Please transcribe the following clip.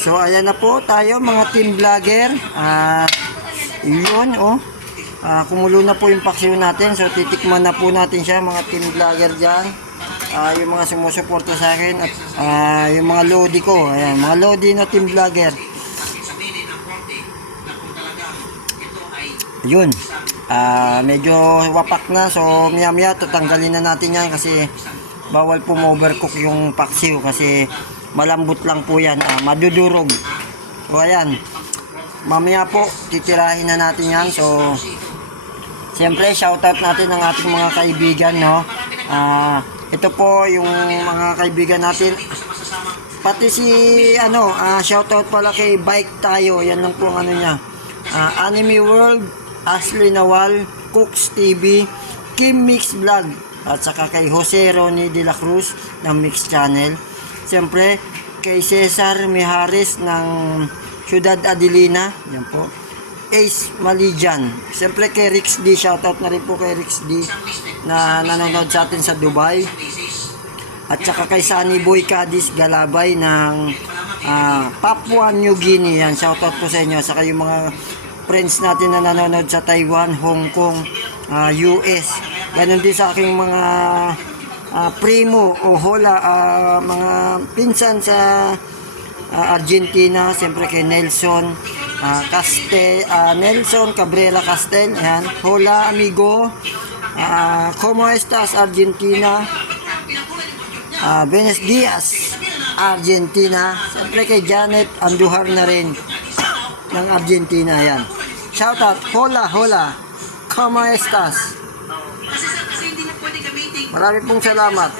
So ayan na po tayo mga team vlogger. Yun kumulo na po yung paksiw natin. So titikman na po natin siya mga team vlogger dyan. Yung mga sumusuporta sa akin at yung mga lodi ko. Ayan, mga lodi na team vlogger. Yun. Medyo wapak na. So maya tatanggalin na natin yan kasi bawal po overcook yung paksiw kasi malambot lang po yan, madudurog. So ayan, mamaya po titirahin na natin yan. So siyempre shoutout natin ang ating mga kaibigan, no. Ito po yung mga kaibigan natin, pati si shoutout pala kay Bike Tayo. Yan lang po ang ano niya, Anime World, Ashley Nawal, Cooks TV, Kim Mix Vlog, at saka kay Jose Ronnie de la Cruz ng Mix Channel. Siyempre, kay Cesar Mijares ng Ciudad Adelina. Yan po. Ace Malijan. Siyempre kay Rix D. Shoutout na rin po kay Rix D na nanonood sa atin sa Dubai. At saka kay Sunny Boy Cadiz Galabay ng Papua New Guinea. Yan. Shoutout po sa inyo. Saka yung mga friends natin na nanonood sa Taiwan, Hong Kong, US. Ganon din sa aking mga primo o hola, mga pinsan sa Argentina. Siyempre kay Nelson Nelson Cabrera Castel. Ayan. Hola amigo, ¿cómo estás Argentina? Buenos días Argentina. Siyempre kay Janet Andujar na rin ng Argentina. Ayan. Shoutout, hola, ¿cómo estás? Marami pong salamat.